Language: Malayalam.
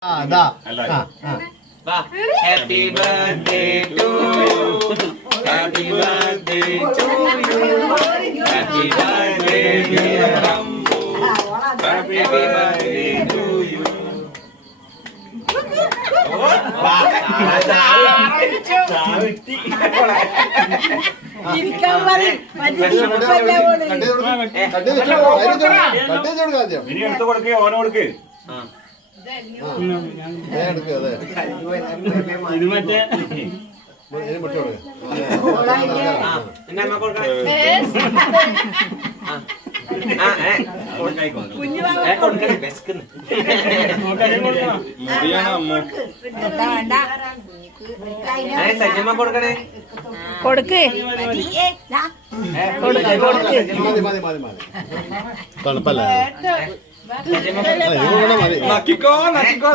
Happy birthday to you. Happy birthday to you. Happy birthday dear Rambo. Happy birthday to you. ഇനി എടുത്ത് കൊടുക്കേ ഓന കൊടുക്ക് ഇത് മറ്റേ കൊടുക്കണേ കൊടുക്ക് തണുപ്പല്ലേ നക്കിക്കോ നക്കിക്കോ